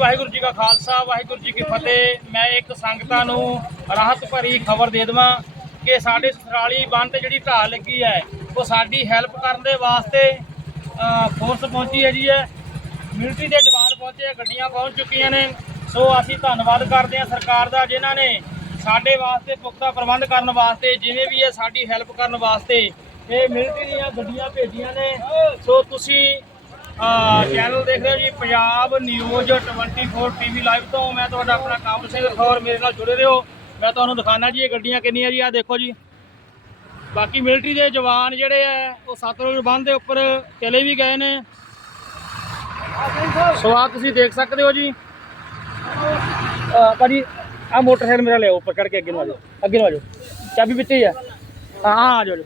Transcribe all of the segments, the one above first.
ਵਾਹਿਗੁਰੂ ਜੀ ਕਾ ਖਾਲਸਾ, ਵਾਹਿਗੁਰੂ ਜੀ ਕੀ ਫਤਿਹ। ਮੈਂ ਇੱਕ ਸੰਗਤਾਂ ਨੂੰ ਰਾਹਤ ਭਰੀ ਖਬਰ ਦੇ ਦੇਵਾਂ ਕਿ ਸਾਡੇ ਸਰਾਲੀ ਬੰਦ ਤੇ ਜਿਹੜੀ ਢਾਹ ਲੱਗੀ ਹੈ, ਉਹ ਸਾਡੀ ਹੈਲਪ ਕਰਨ ਦੇ ਵਾਸਤੇ ਫੋਰਸ ਪਹੁੰਚੀ ਹੈ ਜੀ ਹੈ ਮਿਲਟਰੀ ਦੇ ਜਵਾਨ ਪਹੁੰਚੇ ਗੱਡੀਆਂ ਪਹੁੰਚ ਚੁੱਕੀਆਂ ਨੇ। ਸੋ ਅਸੀਂ ਧੰਨਵਾਦ ਕਰਦੇ ਹਾਂ ਸਰਕਾਰ ਦਾ ਜਿਨ੍ਹਾਂ ਨੇ ਸਾਡੇ ਵਾਸਤੇ ਪੁਖਤਾ ਪ੍ਰਬੰਧ ਕਰਨ ਵਾਸਤੇ, ਜਿਵੇਂ ਵੀ ਹੈ ਸਾਡੀ ਹੈਲਪ ਕਰਨ ਵਾਸਤੇ ਇਹ ਮਿਲਟਰੀ ਦੀਆਂ ਗੱਡੀਆਂ ਭੇਜੀਆਂ ਨੇ। ਸੋ ਤੁਸੀਂ ਚੈਨਲ ਦੇਖ ਰਹੇ ਹੋ ਜੀ, ਪੰਜਾਬ ਨਿਊਜ਼ 24 ਟੀਵੀ ਲਾਈਵ ਤੋਂ ਮੈਂ ਤੁਹਾਡਾ ਆਪਣਾ ਕਾਮਲ ਸਿੰਘ ਖੌਰ ਮੇਰੇ ਨਾਲ ਜੁੜੇ ਰਹੋ। ਮੈਂ ਤੁਹਾਨੂੰ ਦਿਖਾਣਾ ਜੀ, ਇਹ ਗੱਡੀਆਂ ਕਿੰਨੀਆਂ ਜੀ ਆ ਦੇਖੋ ਜੀ। ਬਾਕੀ ਮਿਲਟਰੀ ਦੇ ਜਵਾਨ ਜਿਹੜੇ ਆ, ਉਹ ਸਤਲੁਜ ਬੰਨ੍ਹ ਦੇ ਉੱਪਰ ਚਲੇ ਵੀ ਗਏ ਨੇ। ਸੋ ਤੁਸੀਂ ਦੇਖ ਸਕਦੇ ਹੋ ਜੀ। ਅਹ ਭਾਜੀ ਆ ਮੋਟਰਸਾਈਕਲ ਮੇਰਾ ਲਿਆਓ, ਉੱਪਰ ਚੜ ਕੇ ਅੱਗੇ ਨੂੰ ਆ ਜਾਓ, ਅੱਗੇ ਨੂੰ ਆ ਜਾਓ। ਚਾਬੀ ਵਿੱਚ ਹੀ ਆ। ਹਾਂ ਹਾਂ, ਆ ਜਾਓ ਆ ਜਾਓ।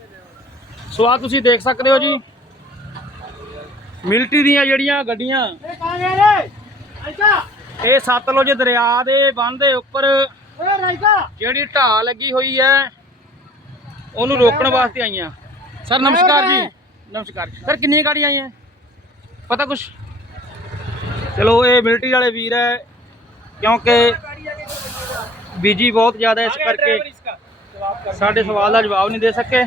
ਸੋ ਤੁਸੀਂ ਦੇਖ ਸਕਦੇ ਹੋ ਜੀ। ਮਿਲਟਰੀ ਦੀਆਂ ਜਿਹੜੀਆਂ ਗੱਡੀਆਂ। ਇਹ ਸਤਲੁਜ ਦਰਿਆ ਦੇ ਬੰਨ੍ਹ ਦੇ ਉੱਪਰ ਜਿਹੜੀ ਢਾਹ ਲੱਗੀ ਹੋਈ ਹੈ ਉਹਨੂੰ ਰੋਕਣ ਵਾਸਤੇ ਆਈਆਂ। ਸਰ ਨਮਸਕਾਰ ਜੀ। ਨਮਸਕਾਰ ਸਰ ਕਿੰਨੀਆਂ ਗਾੜੀਆਂ ਆਈਆਂ? ਪਤਾ ਕੁਛ? ਚਲੋ ਇਹ ਮਿਲਟਰੀ ਵਾਲੇ ਵੀਰ ਹੈ ਕਿਉਂਕਿ ਬੀਜੀ ਬਹੁਤ ਜ਼ਿਆਦਾ ਇਸ ਕਰਕੇ ਸਾਡੇ ਸਵਾਲ ਦਾ ਜਵਾਬ ਨਹੀਂ ਦੇ ਸਕੇ।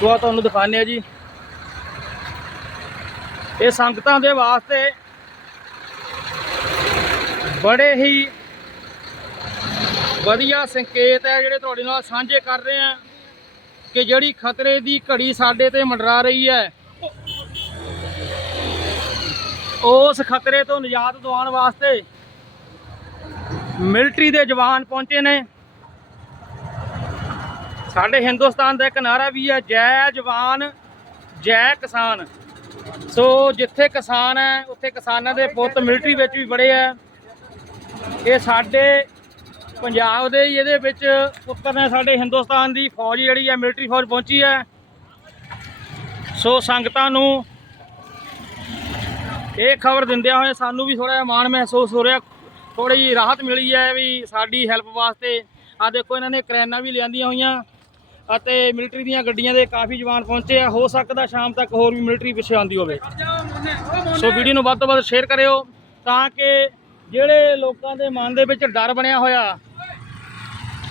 ਸੋ ਤੁਹਾਨੂੰ ਦਿਖਾਉਂਦੇ ਆ ਜੀ। ਇਹ ਸੰਗਤਾਂ ਦੇ ਵਾਸਤੇ ਬੜੇ ਹੀ ਵਧੀਆ ਸੰਕੇਤ ਹੈ ਜਿਹੜੇ ਤੁਹਾਡੇ ਨਾਲ ਸਾਂਝੇ ਕਰ ਰਹੇ ਆ ਕਿ ਜਿਹੜੀ ਖਤਰੇ ਦੀ ਘੜੀ ਸਾਡੇ ਤੇ ਮੰਡਰਾ ਰਹੀ ਹੈ, ਉਸ ਖਤਰੇ ਤੋਂ ਨਿਜਾਤ ਦਿਵਾਉਣ ਵਾਸਤੇ ਮਿਲਟਰੀ ਦੇ ਜਵਾਨ ਪਹੁੰਚੇ ਨੇ। ਸਾਡੇ ਹਿੰਦੁਸਤਾਨ ਦਾ ਇੱਕ ਨਾਰਾ ਵੀ ਹੈ, ਜੈ ਜਵਾਨ, ਜੈ ਕਿਸਾਨ। ਸੋ ਜਿੱਥੇ ਕਿਸਾਨ ਹੈ, ਉੱਥੇ ਕਿਸਾਨਾਂ ਦੇ ਪੁੱਤ ਮਿਲਟਰੀ ਵਿੱਚ ਵੀ ਬੜੇ ਆ। ਇਹ ਸਾਡੇ ਪੰਜਾਬ ਦੇ ਇਹਦੇ ਵਿੱਚ ਪੁੱਤਰ ਨੇ ਸਾਡੇ ਹਿੰਦੁਸਤਾਨ ਦੀ ਫੌਜ ਜਿਹੜੀ ਹੈ ਮਿਲਟਰੀ ਫੌਜ ਪਹੁੰਚੀ ਹੈ ਸੋ ਸੰਗਤਾਂ ਨੂੰ ਇਹ ਖਬਰ ਦਿੰਦਿਆਂ ਹੋਏ ਸਾਨੂੰ ਵੀ ਥੋੜਾ ਜਿਹਾ ਮਾਣ ਮਹਿਸੂਸ ਹੋ ਰਿਹਾ। ਥੋੜੀ ਜਿਹੀ ਰਾਹਤ ਮਿਲੀ ਹੈ ਵੀ ਸਾਡੀ ਹੈਲਪ ਵਾਸਤੇ। ਆ ਦੇਖੋ, ਇਹਨਾਂ ਨੇ ਕਰੈਨਾਂ ਵੀ ਲਿਆਂਦੀਆਂ ਹੋਈਆਂ। ਅਤੇ ਮਿਲਟਰੀ ਦੀਆਂ ਗੱਡੀਆਂ ਦੇ ਕਾਫੀ ਜਵਾਨ ਪਹੁੰਚੇ ਆ। ਹੋ ਸਕਦਾ ਸ਼ਾਮ ਤੱਕ ਹੋਰ ਵੀ ਮਿਲਟਰੀ ਪਿੱਛੇ ਆਉਂਦੀ ਹੋਵੇ। ਸੋ ਵੀਡੀਓ ਨੂੰ ਵੱਧ ਤੋਂ ਵੱਧ ਸ਼ੇਅਰ ਕਰਿਓ ਤਾਂ ਕਿ ਜਿਹੜੇ ਲੋਕਾਂ ਦੇ ਮਨ ਦੇ ਵਿੱਚ ਡਰ ਬਣਿਆ ਹੋਇਆ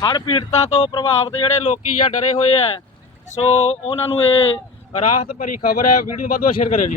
ਹੜ੍ਹ ਪੀੜਤਾਂ ਤੋਂ ਪ੍ਰਭਾਵਿਤ ਜਿਹੜੇ ਲੋਕੀ ਆ, ਡਰੇ ਹੋਏ ਆ। ਸੋ ਉਹਨਾਂ ਨੂੰ ਇਹ ਰਾਹਤ ਭਰੀ ਖਬਰ ਹੈ। ਵੀਡੀਓ ਨੂੰ ਵੱਧ ਤੋਂ ਵੱਧ ਸ਼ੇਅਰ ਕਰਿਓ ਜੀ।